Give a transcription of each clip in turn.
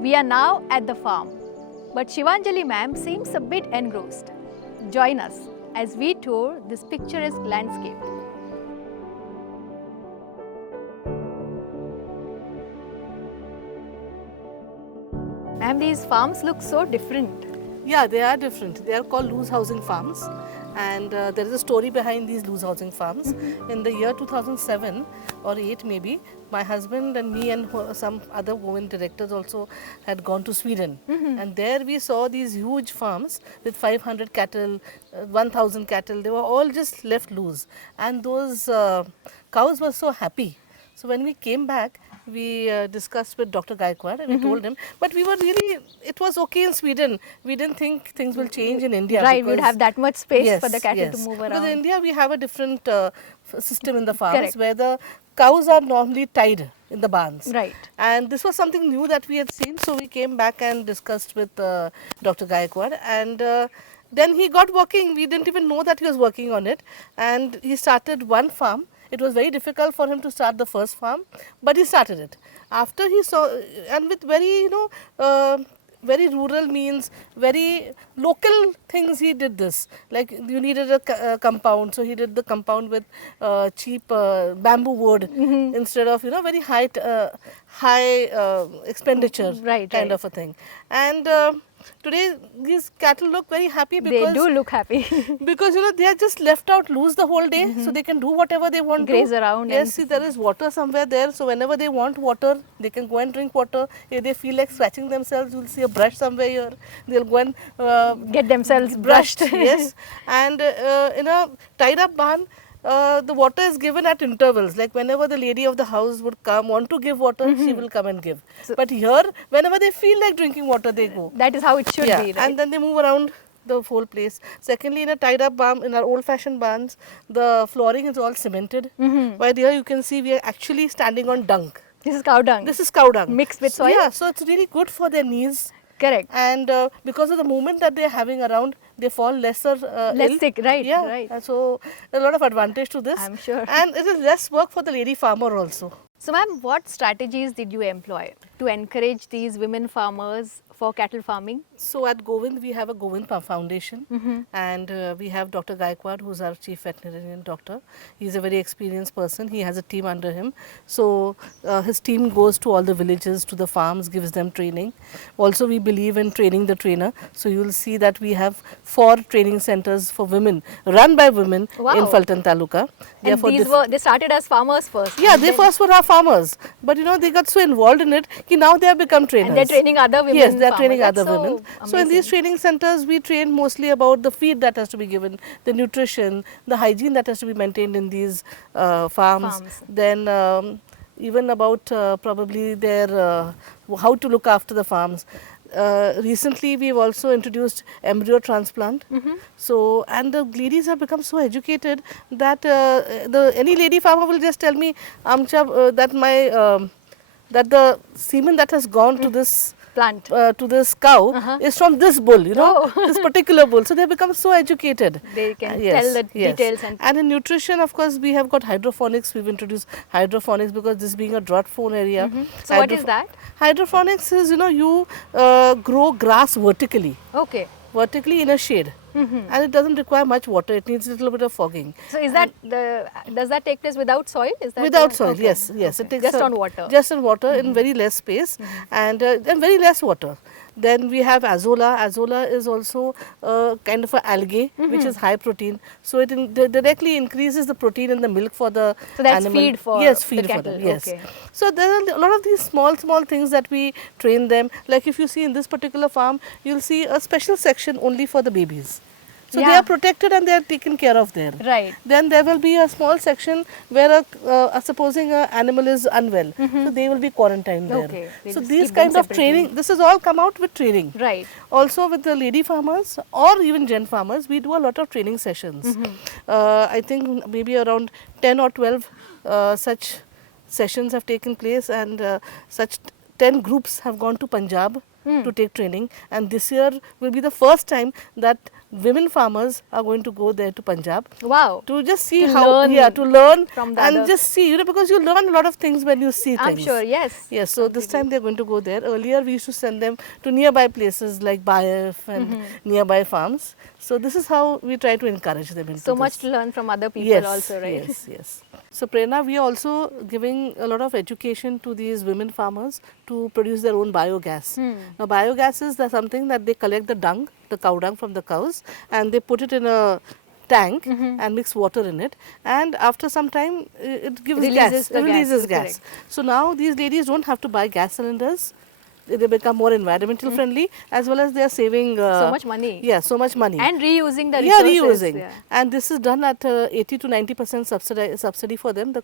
We are now at the farm, but Shivanjali ma'am seems a bit engrossed. Join us as we tour this picturesque landscape. Ma'am, these farms look so different. Yeah, they are different. They are called loose housing farms, and there is a story behind these loose housing farms. In the year 2007 or 8 maybe, my husband and me and some other women directors also had gone to Sweden, and there we saw these huge farms with 500 cattle, 1000 cattle. They were all just left loose, and those cows were so happy. So when we came back, we discussed with Dr. Gaikwad and we told him, but we were really, it was okay in Sweden. We didn't think things will change in India. Right, we'd have that much space for the cattle to move around. Because in India we have a different system in the farms. Correct. Where the cows are normally tied in the barns. Right. And this was something new that we had seen, so we came back and discussed with Dr. Gaikwad, and then he got working. We didn't even know that he was working on it, and he started one farm. It was very difficult for him to start the first farm, but he started it. After he saw, and with very, very rural means, very local things he did this. Like you needed a compound, so he did the compound with cheap bamboo wood instead of, very high expenditure kind of a thing. And today these cattle look very happy because they do look happy. because they are just left out loose the whole day, so they can do whatever they want Graze to. around. Yes, see, there is water somewhere there, so whenever they want water, they can go and drink water. If they feel like scratching themselves, you'll see a brush somewhere here. They'll go and get themselves brushed. Yes, and in a tied up barn, the water is given at intervals. Like whenever the lady of the house would want to give water, she will come and give. So, but here, whenever they feel like drinking water, they go. That is how it should be, right? And then they move around the whole place. Secondly, in a tied up barn, in our old fashioned barns, the flooring is all cemented. While here you can see we are actually standing on dung. This is cow dung. This is cow dung. Mixed with soil? Yeah, so it's really good for their knees. Correct. And because of the movement that they are having around, they fall less sick, right? Yeah, right. and so a lot of advantage to this. I'm sure. And it is less work for the lady farmer also. So ma'am, what strategies did you employ to encourage these women farmers for cattle farming? So at Govind, we have a Govind Foundation, and we have Dr. Gaikwad, who's our chief veterinarian doctor. He's a very experienced person. He has a team under him. So his team goes to all the villages, to the farms, gives them training. Also, we believe in training the trainer. So you'll see that we have 4 training centers for women, run by women in Faltan Taluka. And they started as farmers first. Yeah, they first were our farmers, but they got so involved in it that now they have become trainers. And they're training other women. Yes, they're training That's other women. So in these training centers, we train mostly about the feed that has to be given, the nutrition, the hygiene that has to be maintained in these farms. Then even about probably their how to look after the farms. Recently, we've also introduced embryo transplant. So, and the ladies have become so educated that any lady farmer will just tell me, Amcha, that the semen that has gone to this plant, to this cow is from this bull, this particular bull. So they have become so educated. They can tell the details. And in nutrition, of course, we have got hydroponics. We've introduced hydroponics because this being a drought-prone area. So what is that? Hydroponics is, you grow grass vertically. Okay. Vertically in a shade. And it doesn't require much water. It needs a little bit of fogging. So is that does that take place without soil? Is that without soil? Okay. Yes. Okay. It takes just on water. Just on water in very less space and very less water. Then we have azola. Azola is also kind of an algae which is high protein. So it directly increases the protein in the milk for the so that's animal. Feed for feed the cattle. For them. Yes. Okay. So there are a lot of these small things that we train them. Like if you see in this particular farm, you'll see a special section only for the babies. So they are protected and they are taken care of there. Right. Then there will be a small section where supposing an animal is unwell, so they will be quarantined there. Okay. So these kind of training, this has all come out with training. Right. Also with the lady farmers or even gent farmers, we do a lot of training sessions. I think maybe around 10 or 12 such sessions have taken place, and such 10 groups have gone to Punjab to take training, and this year will be the first time that women farmers are going to go there to Punjab Wow. to just see To how, learn to learn from the and other. just see, because you learn a lot of things when you see I'm things. sure, yes. Yes, so this Completely. time they're going to go there. Earlier we used to send them to nearby places like Bayef and nearby farms. So this is how we try to encourage them into So much this. to learn from other people Yes, also, right? yes, yes. So Prerna, we are also giving a lot of education to these women farmers to produce their own biogas. Now biogas is something that they collect the dung, the cow dung from the cows, and they put it in a tank and mix water in it, and after some time it gives Releases gas, the it releases gas, gas. So now these ladies don't have to buy gas cylinders. They become more environmental friendly, as well as they are saving So much money. Yeah, so much money. And reusing the Yeah, resources. reusing. Yeah. And this is done at 80 to 90% subsidy for them.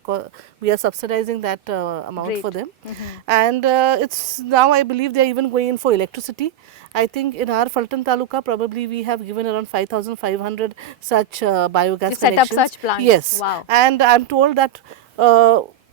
We are subsidizing that amount for Great. them. And it's now, I believe, they are even going in for electricity. I think in our Fulton Taluka, probably we have given around 5,500 such biogas You set up connections. such plants. Yes. Wow. And I'm told that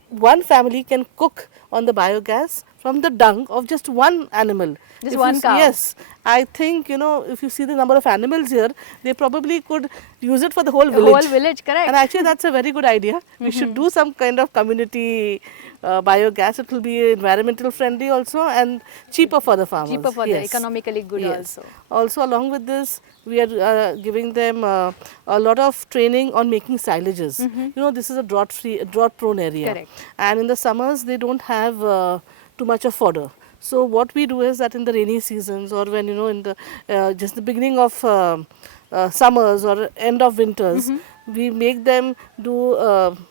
one family can cook on the biogas from the dung of just one animal. Just If one you cow. Yes. I think, if you see the number of animals here, they probably could use it for the whole The village. whole village, correct. And actually that's a very good idea. We should do some kind of community biogas. It will be environmental friendly also and cheaper for the farmers. Cheaper for the economically good Yes. also. Also along with this, we are giving them a lot of training on making silages. This is a drought prone area. Correct. And in the summers, they don't have too much of fodder. So what we do is that in the rainy seasons, or when in the just the beginning of summers or end of winters, we make them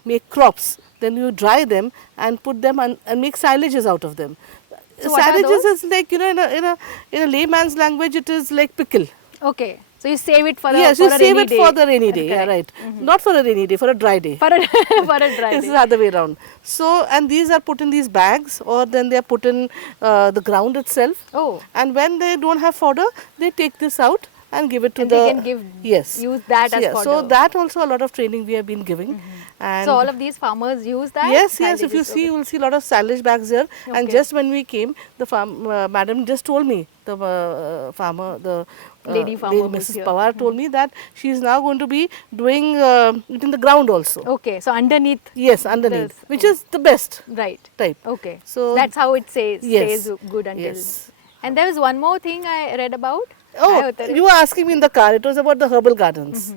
make crops. Then you dry them and put them and make silages out of them. So what are Silages those? is like in a layman's language, it is like pickle. Okay. So you save it for the Yes, for you a save rainy it day. for the rainy day. Yeah, right. Not for a rainy day, for a dry day. For a for a dry It's day. the other way around. So, and these are put in these bags, or then they are put in the ground itself. Oh. And when they don't have fodder, they take this out and give it to And the. they can give use that as fodder. So that also a lot of training we have been giving. And So all of these farmers use that? yes, yes. If you Silages, see, okay. you will see a lot of silage bags here. And Okay. just when we came, the madam just told me, the farmer, the Lady farmer who's Mrs. here. Pawar told me that she is now going to be doing it in the ground also. Okay, so underneath. Yes, underneath, This, which is the best Right. type. Okay. So That's how it stays yes, good until. yes. And there was one more thing I read about. Oh, you were asking me in the car. It was about the herbal gardens.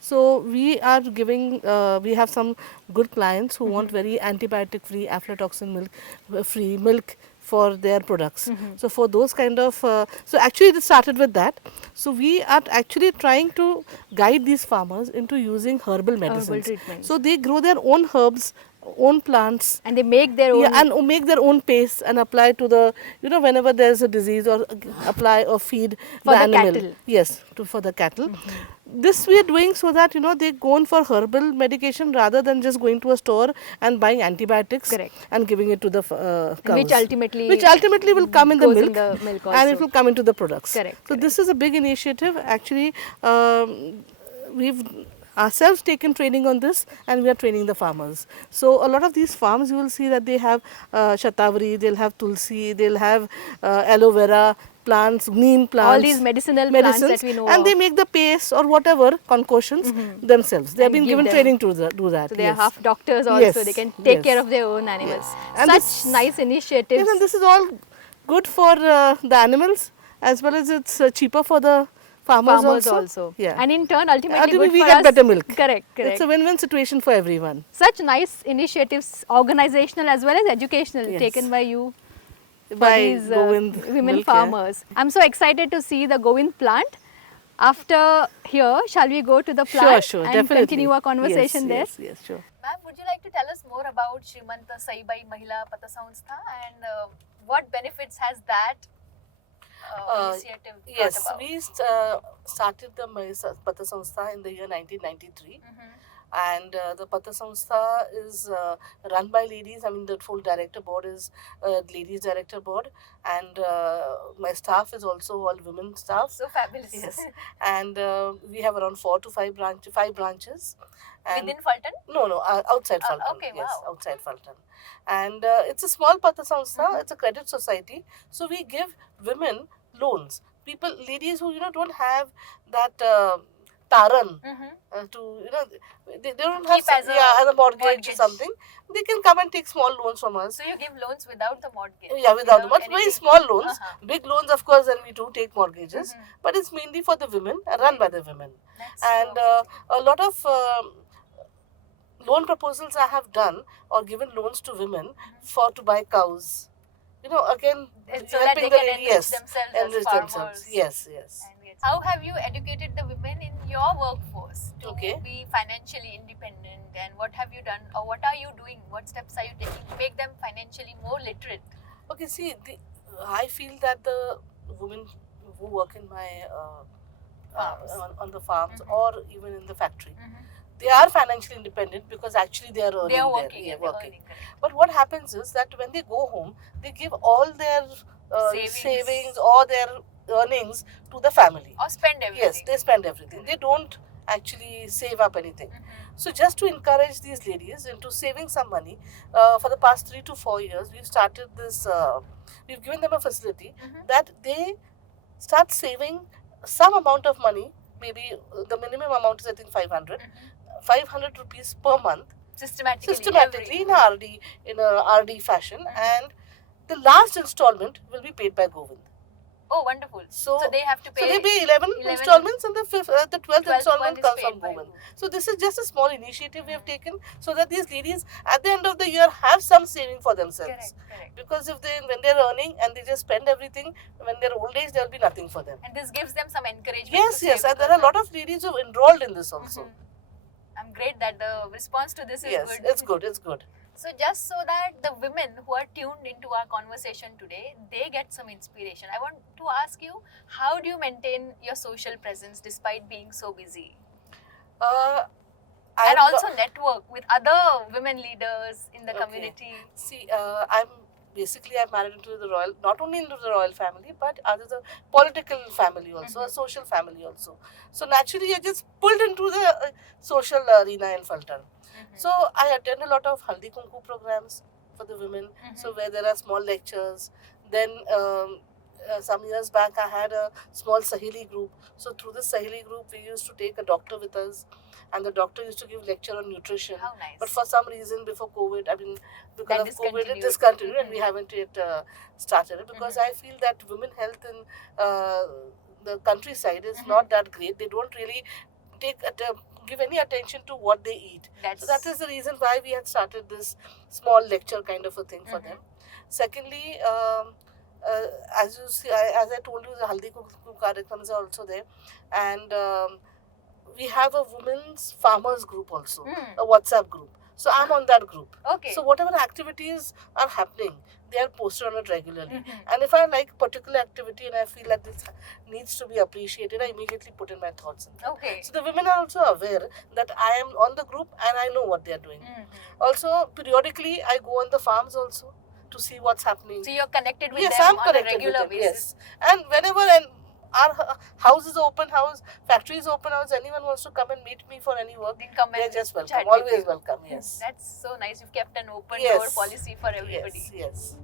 So we are giving, we have some good clients who want very antibiotic-free, aflatoxin milk-free milk for their products. So for those kind of, so actually it started with that. So we are actually trying to guide these farmers into using herbal medicines. treatments. So they grow their own herbs, own plants. And they make their own. Yeah, and make their own paste and apply to the, whenever there's a disease, or apply or feed For the animal. cattle. Yes, for the cattle. This we are doing so that, they go in for herbal medication rather than just going to a store and buying antibiotics. Correct. And giving it to the cows. Which ultimately will come in the goes in milk, the milk and it also. will come into the products. Correct, So this is a big initiative. Actually, we've ourselves taken training on this, and we are training the farmers. So a lot of these farms, you will see that they have shatavari, they'll have tulsi, they'll have aloe vera plants, neem plants. All these medicinal plants that we know and of. they make the paste or whatever concoctions themselves. They have And been give given them. training to do that. So they yes. are half doctors also. Yes, They can take yes. care of their own animals. Yes. And Such this- nice initiatives. Yes, and this is all good for the animals, as well as it's cheaper for the farmers, also. Yeah. And in turn, ultimately, Ultimately, good we for get us. better milk. Correct. It's a win-win situation for everyone. Such nice initiatives, organizational as well as educational, Yes. taken by you for By these Govind women Milk, yeah. farmers. I'm so excited to see the Govind plant. After here, shall we go to the plant Sure, and definitely. continue our conversation there? Yes, sure. Ma'am, would you like to tell us more about Srimanta Saibai Patasanthsta and what benefits has that initiative Yes, brought about? we started the Patasanthsta in the year 1993. And the Patasanthsta is run by ladies. I mean, the full director board is ladies director board, and my staff is also all women staff. So fabulous. Yes, and we have around 4 to 5 branches. And Within Fulton? No, outside Fulton. okay, yes, wow. outside Fulton. And it's a small Patasanthsta. It's a credit society. So we give women loans. people, ladies who don't have that taran to they don't have keep as as a mortgage or mortgage. something. They can come and take small loans from us. So you give loans without the mortgage? Yeah, without the mortgage. Very anything. small loans. Big loans, of course, then we do take mortgages. But it's mainly for the women, run by the women. That's And so a lot of loan proposals I have done or given loans to women for to buy cows. Again, so that they can enrich yes, themselves enrich as farmers. themselves. Yes, yes. How have you educated the women in your workforce to Okay. be financially independent, and what have you done, or what are you doing? What steps are you taking to make them financially more literate? Okay, see, I feel that the women who work in my Farms. on the farms or even in the factory, they are financially independent because actually they are earning. They are working. They are they're working. earning, correct. But what happens is that when they go home, they give all their savings or their earnings to the family. Or spend everything. Yes, they spend everything. They don't actually save up anything. So just to encourage these ladies into saving some money, for the past 3 to 4 years, we've started this, we've given them a facility that they start saving some amount of money, maybe the minimum amount is I think 500 rupees per month, systematically in a RD fashion, and the last installment will be paid by Govind. Oh, wonderful. So they have to pay. So they pay 11 installments, and the 12th installment comes from Govind. So this is just a small initiative we have taken so that these ladies at the end of the year have some saving for themselves. Correct. Because when they're earning and they just spend everything, when they're old age, there will be nothing for them. And this gives them some encouragement. Yes, and there are a lot of ladies who have enrolled in this also. I'm great that the response to this is good. Yes, it's good. So just so that the women who are tuned into our conversation today, they get some inspiration, I want to ask you, how do you maintain your social presence despite being so busy? And also network with other women leaders in the community. See, I'm married into the royal, not only into the royal family, but as a political family also, a social family also. So naturally, I just pulled into the social arena in Faltan. So I attend a lot of Haldi Kunku programs for the women, so where there are small lectures. Then some years back I had a small Saheli group. So through this Saheli group we used to take a doctor with us, and the doctor used to give lecture on nutrition. How nice. But for some reason before COVID, because of COVID it discontinued, and we haven't yet started it, because I feel that women health in the countryside is not that great. They don't really give any attention to what they eat. So that is the reason why we had started this small lecture kind of a thing for them. Secondly, as you see, as I told you, the Haldi Kunku Karyakrams are also there, and we have a women's farmers group also, a WhatsApp group. So I'm on that group. Okay. So whatever activities are happening, they are posted on it regularly. And if I like particular activity and I feel that this needs to be appreciated, I immediately put in my thoughts in that. Okay. So the women are also aware that I am on the group and I know what they are doing. Also, periodically, I go on the farms also to see what's happening. So you're connected with them on a regular basis. Yes. And whenever our house is open house, factory is open house, anyone wants to come and meet me for any work, they're just welcome, always welcome. Yes. That's so nice. You've kept an open door policy for everybody. Yes.